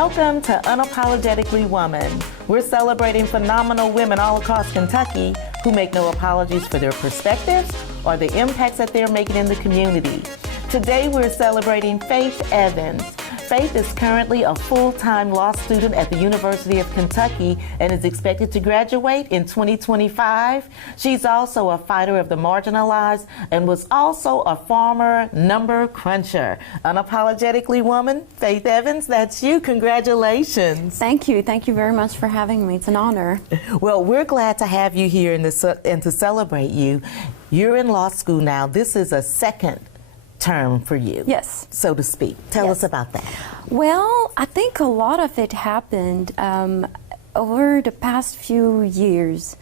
Welcome to Unapologetically Woman. We're celebrating phenomenal women all across Kentucky who make no apologies for their perspectives or the impacts that they're making in the community. Today we're celebrating Faith Evans. Faith is currently a full-time law student at the University of Kentucky and is expected to graduate in 2025. She's also a fighter of the marginalized and was also a former number cruncher. Unapologetically Woman, Faith Evans, that's you. Congratulations. Thank you. Thank you very much for having me. It's an honor. Well, we're glad to have you here and to celebrate you. You're in law school now. This is a second term for you, yes, so to speak. Tell us about that. Well, I think a lot of it happened over the past few years.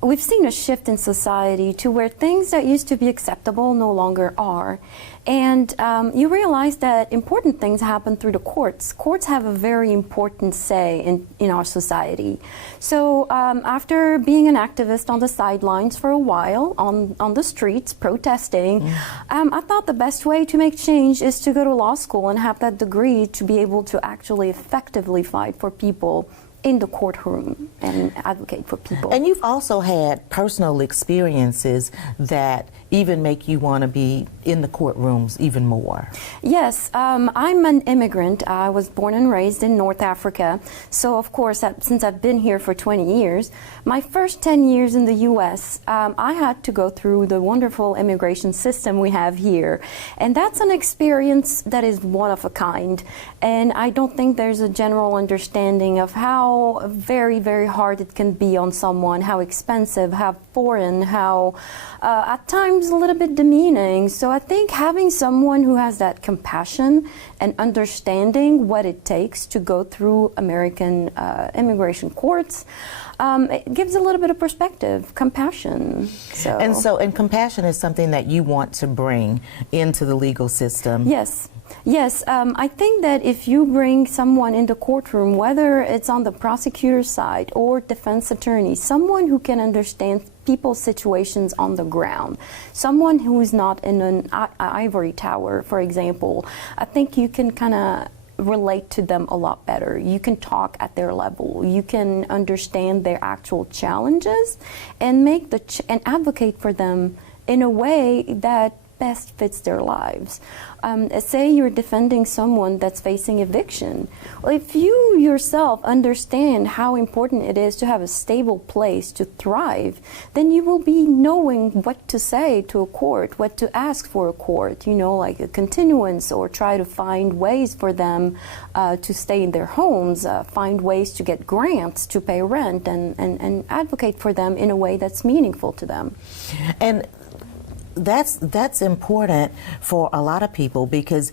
We've seen a shift in society to where things that used to be acceptable no longer are. And you realize that important things happen through the courts. Courts have a very important say in our society. So after being an activist on the sidelines for a while, on the streets, protesting, I thought the best way to make change is to go to law school and have that degree to be able to actually effectively fight for people in the courtroom and advocate for people. And you've also had personal experiences that even make you want to be in the courtrooms even more. Yes, I'm an immigrant. I was born and raised in North Africa. So of course, since I've been here for 20 years, my first 10 years in the US, I had to go through the wonderful immigration system we have here. And that's an experience that is one of a kind. And I don't think there's a general understanding of how very, very hard it can be on someone, how expensive, how foreign, how at times a little bit demeaning. So I think having someone who has that compassion and understanding what it takes to go through American immigration courts, it gives a little bit of perspective, compassion. And compassion is something that you want to bring into the legal system. Yes. Yes, I think that if you bring someone in the courtroom, whether it's on the prosecutor's side or defense attorney, someone who can understand people's situations on the ground, someone who is not in an ivory tower, for example, I think you can kind of relate to them a lot better. You can talk at their level. You can understand their actual challenges and and advocate for them in a way that best fits their lives. Say you're defending someone that's facing eviction. Well, if you yourself understand how important it is to have a stable place to thrive, then you will be knowing what to say to a court, what to ask for a court, like a continuance, or try to find ways for them to stay in their homes, find ways to get grants to pay rent, and advocate for them in a way that's meaningful to them. And that's important for a lot of people because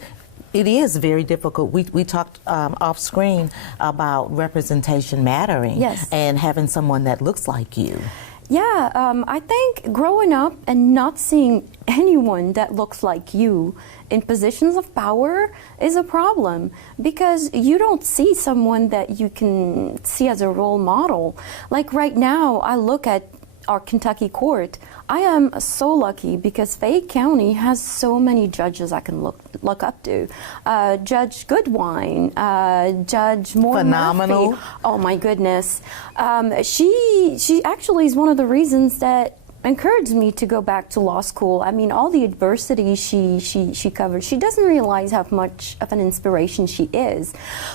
it is very difficult. We talked off screen about representation mattering, yes, and having someone that looks like you. Yeah, I think growing up and not seeing anyone that looks like you in positions of power is a problem because you don't see someone that you can see as a role model. Like right now, I look at our Kentucky court. I am so lucky because Fayette County has so many judges I can look up to. Judge Goodwine, Judge Moore Phenomenal. Murphy. Oh my goodness. She actually is one of the reasons that encouraged me to go back to law school. I mean, all the adversity she covered, she doesn't realize how much of an inspiration she is.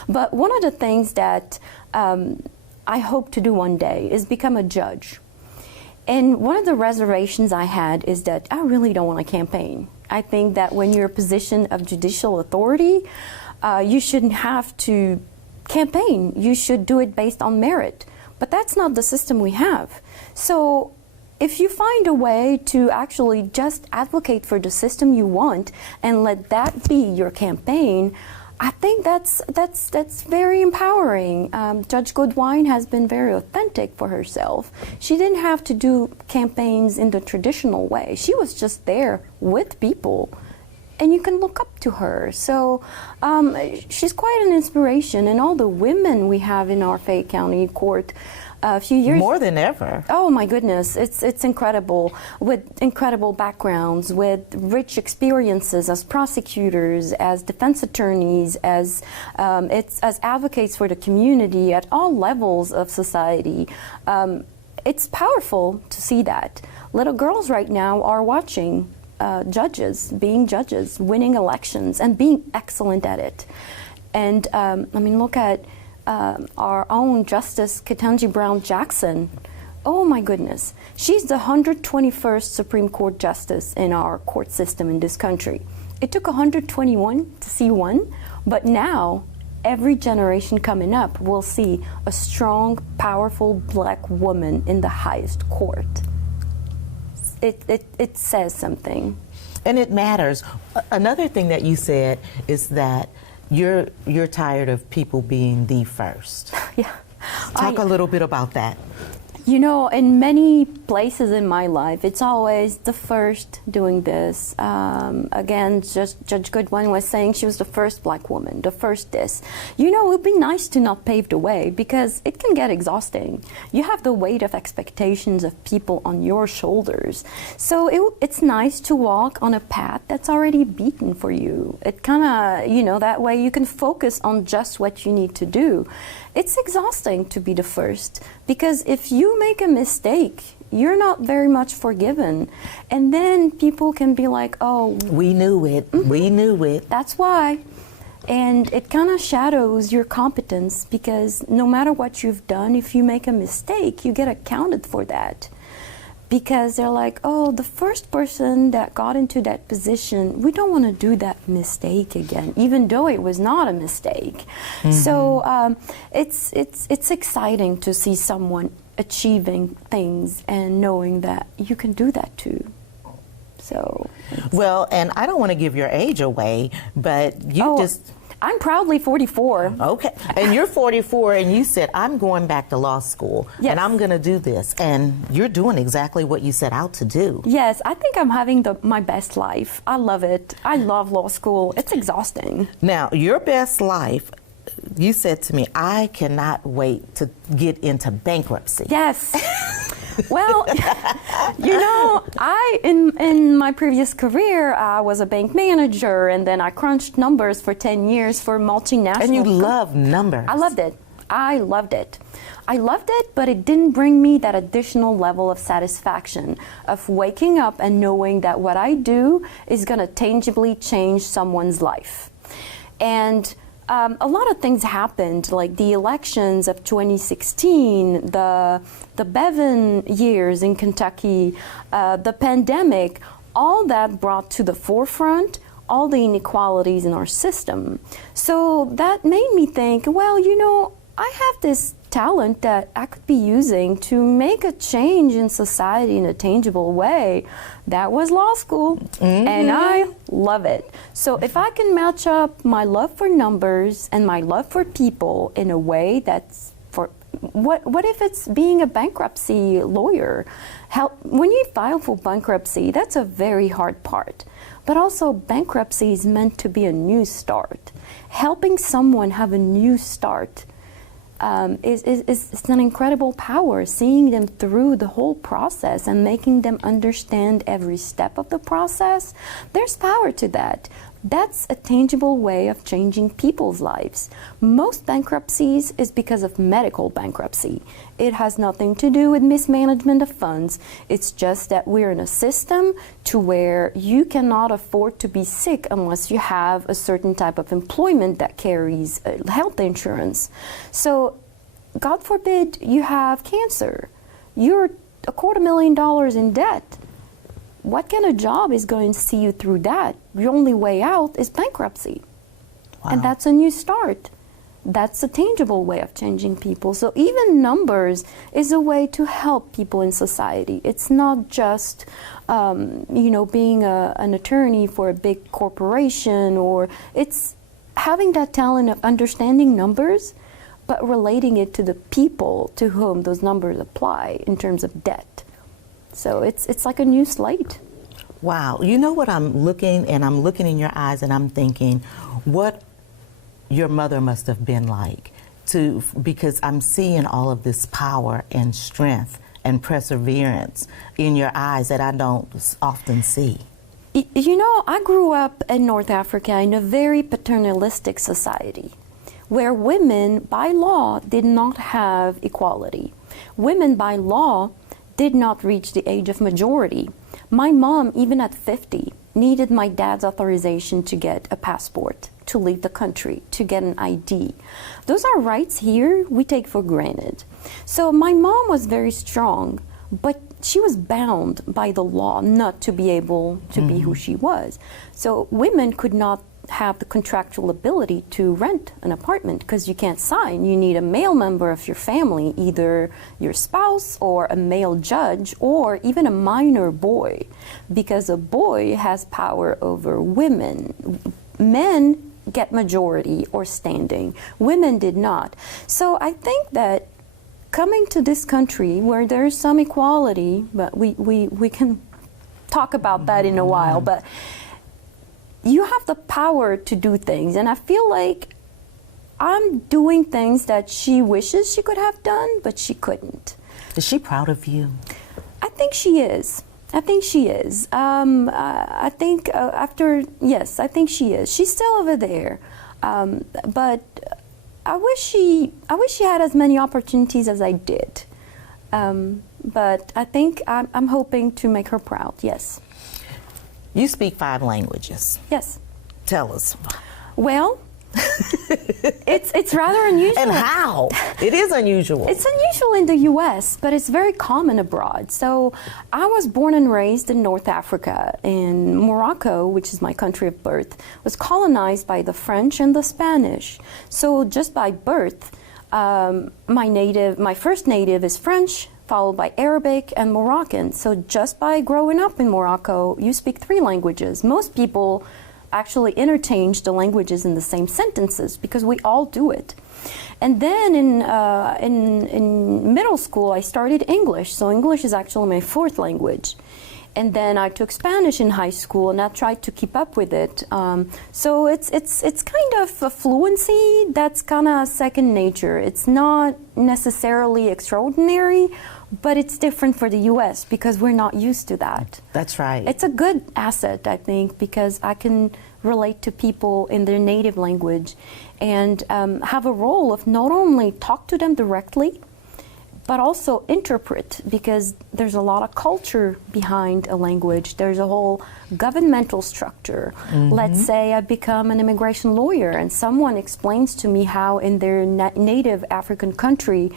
But one of the things that I hope to do one day is become a judge. And one of the reservations I had is that I really don't want to campaign. I think that when you're a position of judicial authority, you shouldn't have to campaign. You should do it based on merit. But that's not the system we have. So if you find a way to actually just advocate for the system you want and let that be your campaign, I think that's very empowering. Judge Goodwine has been very authentic for herself. She didn't have to do campaigns in the traditional way. She was just there with people, and you can look up to her. So she's quite an inspiration, and all the women we have in our Fayette County court, A few years more than ever. Oh my goodness, it's incredible, with incredible backgrounds, with rich experiences as prosecutors, as defense attorneys, as advocates for the community at all levels of society. It's powerful to see that. Little girls right now are watching being judges, winning elections, and being excellent at it. And look at our own Justice Ketanji Brown Jackson. Oh my goodness. She's the 121st Supreme Court Justice in our court system in this country. It took 121 to see one, but now every generation coming up will see a strong, powerful black woman in the highest court. It says something. And it matters. Another thing that you said is that you're tired of people being the first. Yeah. Talk a little bit about that. You know, in many places in my life, it's always the first doing this. Again, just Judge Goodwin was saying she was the first black woman, the first this. You know, it would be nice to not pave the way, because it can get exhausting. You have the weight of expectations of people on your shoulders. So it's nice to walk on a path that's already beaten for you. It kind of, you know, that way you can focus on just what you need to do. It's exhausting to be the first, because if you make a mistake, you're not very much forgiven. And then people can be like, oh, we knew it. Mm-hmm. We knew it. That's why. And it kind of shadows your competence, because no matter what you've done, if you make a mistake, you get accounted for that. Because they're like, oh, the first person that got into that position, we don't want to do that mistake again, even though it was not a mistake. Mm-hmm. So it's exciting to see someone achieving things and knowing that you can do that too. So. Well, and I don't want to give your age away, but I'm proudly 44. Okay. And you're 44, and you said, I'm going back to law school, yes, and I'm going to do this. And you're doing exactly what you set out to do. Yes, I think I'm having my best life. I love it. I love law school. It's exhausting. Now, your best life, you said to me, I cannot wait to get into bankruptcy. Yes. Well, you know, in my previous career, I was a bank manager, and then I crunched numbers for 10 years for multinational. And you love numbers. I loved it. I loved it, but it didn't bring me that additional level of satisfaction of waking up and knowing that what I do is going to tangibly change someone's life. And a lot of things happened, like the elections of 2016, the Bevin years in Kentucky, the pandemic, all that brought to the forefront all the inequalities in our system. So that made me think, well, you know, I have this talent that I could be using to make a change in society in a tangible way. That was law school, mm-hmm, and I love it. So if I can match up my love for numbers and my love for people in a way that's for what if it's being a bankruptcy lawyer? When you file for bankruptcy, that's a very hard part. But also, bankruptcy is meant to be a new start. Helping someone have a new start is an incredible power, seeing them through the whole process and making them understand every step of the process. There's power to that. That's a tangible way of changing people's lives. Most bankruptcies is because of medical bankruptcy. It has nothing to do with mismanagement of funds. It's just that we're in a system to where you cannot afford to be sick unless you have a certain type of employment that carries health insurance. So, God forbid you have cancer. You're $250,000 in debt. What kind of job is going to see you through that? The only way out is bankruptcy. Wow. And that's a new start. That's a tangible way of changing people. So even numbers is a way to help people in society. It's not just, being an attorney for a big corporation, or it's having that talent of understanding numbers, but relating it to the people to whom those numbers apply in terms of debt. So it's like a new slate. Wow. You know what I'm looking in your eyes, and I'm thinking what your mother must have been like. because I'm seeing all of this power and strength and perseverance in your eyes that I don't often see. You know, I grew up in North Africa in a very paternalistic society where women by law did not have equality. Women by law did not reach the age of majority. My mom, even at 50, needed my dad's authorization to get a passport, to leave the country, to get an ID. Those are rights here we take for granted. So my mom was very strong, but she was bound by the law not to be able to be who she was. So women could not have the contractual ability to rent an apartment because you can't sign. You need a male member of your family, either your spouse or a male judge or even a minor boy, because a boy has power over women. Men get majority or standing. Women did not. So I think that coming to this country where there's some equality, but we can talk about that in a while, but you have the power to do things, and I feel like I'm doing things that she wishes she could have done, but she couldn't. Is she proud of you? I think she is. I think she is. I think I think she is. She's still over there, but I wish she had as many opportunities as I did. But I think I'm hoping to make her proud. Yes. You speak 5 languages. Yes. Tell us. Well, it's rather unusual. And how? It is unusual. It's unusual in the U.S., but it's very common abroad. So I was born and raised in North Africa, and Morocco, which is my country of birth, was colonized by the French and the Spanish. So just by birth, my first native is French, followed by Arabic and Moroccan. So just by growing up in Morocco, you speak 3 languages. Most people actually interchange the languages in the same sentences because we all do it. And then in middle school, I started English. So English is actually my 4th language. And then I took Spanish in high school, and I tried to keep up with it. So it's kind of a fluency that's kind of second nature. It's not necessarily extraordinary, but it's different for the U.S. because we're not used to that. That's right. It's a good asset, I think, because I can relate to people in their native language and have a role of not only talk to them directly, but also interpret, because there's a lot of culture behind a language. There's a whole governmental structure. Let's say I become an immigration lawyer and someone explains to me how in their native African country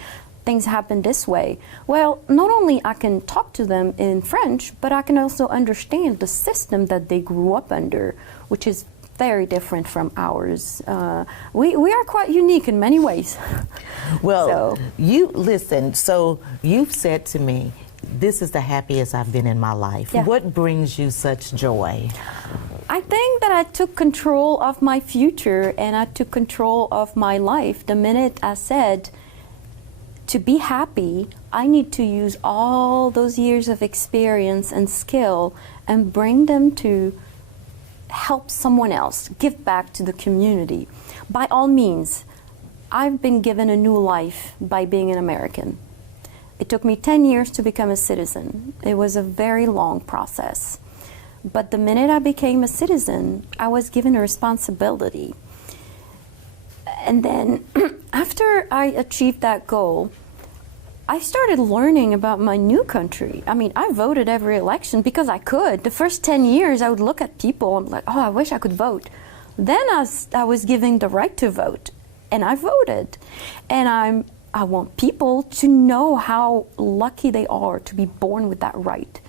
things happen this way. Well, not only I can talk to them in French, but I can also understand the system that they grew up under, which is very different from ours. We are quite unique in many ways. Well, so you've said to me, this is the happiest I've been in my life. Yeah. What brings you such joy? I think that I took control of my future and I took control of my life the minute I said, to be happy, I need to use all those years of experience and skill and bring them to help someone else, give back to the community. By all means, I've been given a new life by being an American. It took me 10 years to become a citizen. It was a very long process. But the minute I became a citizen, I was given a responsibility. And then after I achieved that goal, I started learning about my new country. I mean, I voted every election because I could. The first 10 years, I would look at people and be like, oh, I wish I could vote. Then I was given the right to vote, and I voted. And I want people to know how lucky they are to be born with that right,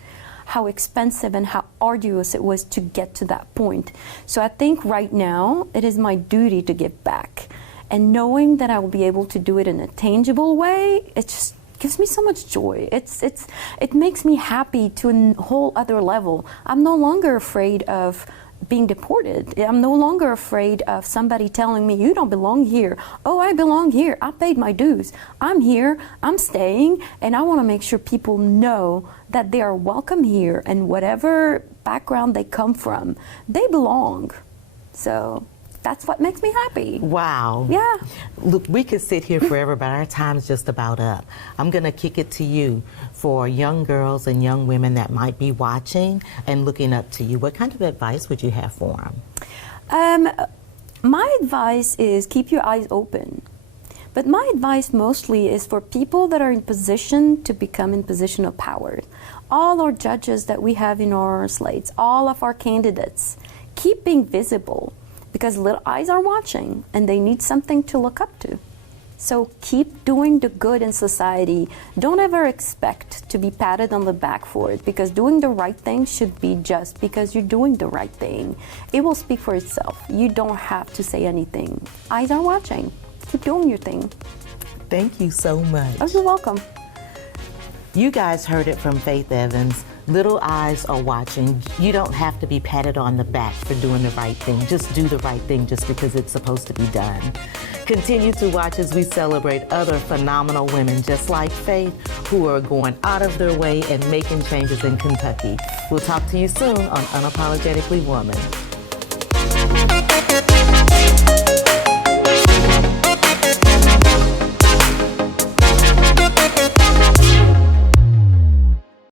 how expensive and how arduous it was to get to that point. So I think right now, it is my duty to give back. And knowing that I will be able to do it in a tangible way, it just gives me so much joy. It makes me happy to a whole other level. I'm no longer afraid of being deported. I'm no longer afraid of somebody telling me, you don't belong here. Oh, I belong here. I paid my dues. I'm here. I'm staying. And I want to make sure people know that they are welcome here, and whatever background they come from, they belong. So that's what makes me happy. Wow. Yeah. Look, we could sit here forever, but our time's just about up. I'm going to kick it to you for young girls and young women that might be watching and looking up to you. What kind of advice would you have for them? My advice is keep your eyes open. But my advice mostly is for people that are in position to become in position of power. All our judges that we have in our slates, all of our candidates, keep being visible because little eyes are watching and they need something to look up to. So keep doing the good in society. Don't ever expect to be patted on the back for it, because doing the right thing should be just because you're doing the right thing. It will speak for itself. You don't have to say anything. Eyes are watching. Keep doing your thing. Thank you so much. Oh, you're welcome. You guys heard it from Faith Evans. Little eyes are watching. You don't have to be patted on the back for doing the right thing. Just do the right thing just because it's supposed to be done. Continue to watch as we celebrate other phenomenal women just like Faith, who are going out of their way and making changes in Kentucky. We'll talk to you soon on Unapologetically Woman.